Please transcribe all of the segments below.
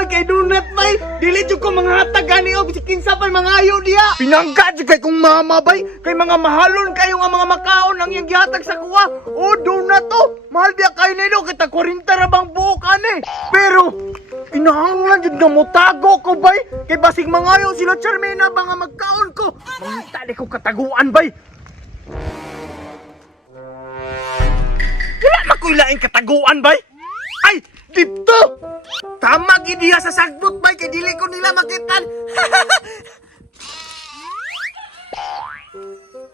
ba kay Donut bay? Dili jud ko mga hatagan ni og kinsa pay mga ayo diha. Pinangga jud kay kong mama bay, kay mga mahalon kayo nga mga makaon ang iyang gihatag sa kuha. O donut to, mahal diya kay nilo kita 40 ra bang buok ani. Pero kinahanglan jud nga motago ko bay, kay basig mangayo sila Charmina ba nga magkaon ko. Mangita di ko kataguan bay. Wala makuilaing kataguan bay. Ay, dito! Tama gidiya sa sagbot bay, kay dili ko nila makitan.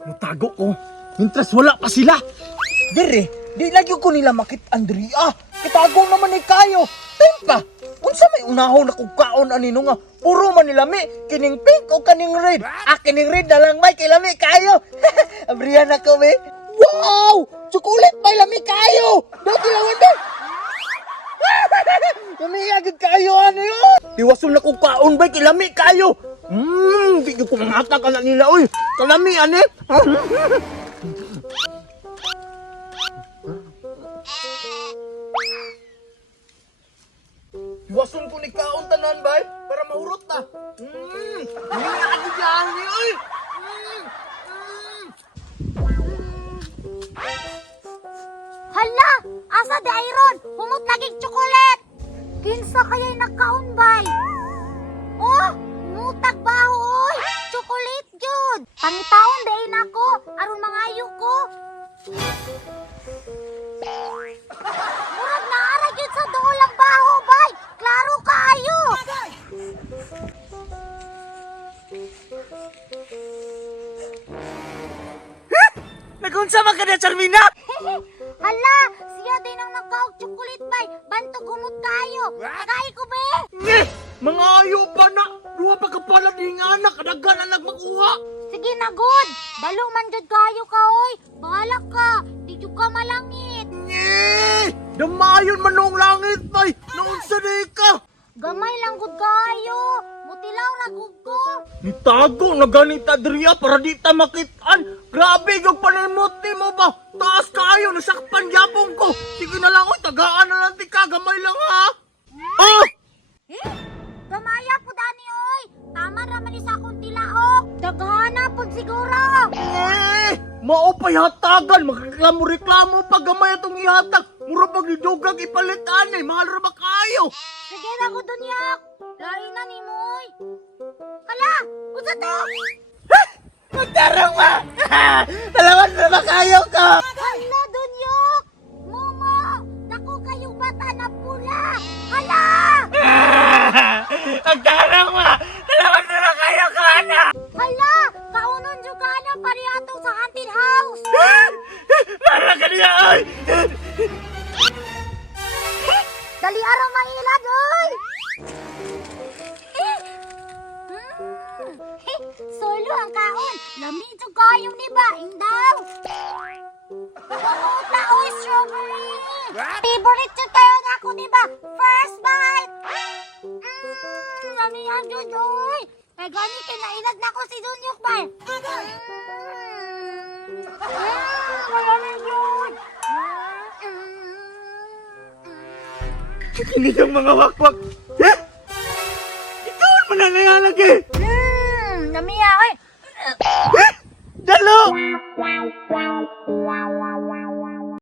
Mutago ko, mintras wala pa sila. Dire, di lagi ko nila makit Andrea. Kitago naman ni kayo. Tempa, unsa may unahon na kong kaon anino nga. Puro man nila mi, kining pink o kaning red. Kining red na lang may kay lami kayo. Abrihan ako mi. Wow! Chocolate may lami kayo! Dati lawan ba? Namiyagid kayo ano yun? Diwason na kong kaon ba'y kilami kayo? Di ko mangata ka na nila uy. Kalami ano eh? Diwason ko ni kaon tanan ba'y? Para mahurot na. Namiyagid yan ni uy. Hala! Asa di Iron? Humot laging tsokolet! Kinsa kaya'y nagkaunbay? Oh! Mutag baho oy! Tsokolet jud! Pangitaon dahin ako! Aron mangayo ko! Murag naara jud sa duolang baho bay! Klaro kaayo! Nagunsa man ka na Charmina? Hala! Siya din ang nagkaog tsokolit bay! Bantog humot kayo! Nagay ko be! Mga ayo pa na! Duha pa kapalag ng anak! Kadagan ang nagmakuha! Sige na good! Dalo man jud kayo ka oy! Bahala ka! Di jud ka malangit! Damayon man nung langit bay! Naunsa di ka! Gamay lang gud kayo! Mutilaw na gud ko! Nitago na ganita Adria para di ta makitaan! Grabe yung panimuti mo ba? Taas kayo! Nasakpan yapong ko! Sige na lang oy! Tagaan na lang di ka! Gamay lang ha! Oh! Gamaya po dani oy! Tama raman ni sa akong tilaok! Daghana po siguro! Maupay hatagan! Magreklamo-reklamo pa gamay itong ihatag! Mura pag nidugang ipalitan eh! Mahal ra ba kayo? Sige na ko dunyak! Lain na ni Moy! Hala! Usa to? Magtarang ba? Talawan na ba kayo ko? Hala dunyak! Momo! Dako kayong bata na pula! Hala! Magtarang ba? Talawan na ba kayo ko, anak? Hala! Kaunon jud ka na pariato sa haunted house! Para ka niya, ay! Dali araw mailad oy! Solo ang kaon! Lami jud kayo ni ba? Indaw! Pumunta oy strawberry! Favorite jud kayo na ako ni ba? First bite! Lami ang jud oy! Kaya gani kinainad na ko si Dunyok ba? Malami jud! Kikinig ang mga wakwak. Ikaw ang mananayalag eh. Namiya oy! Dalo!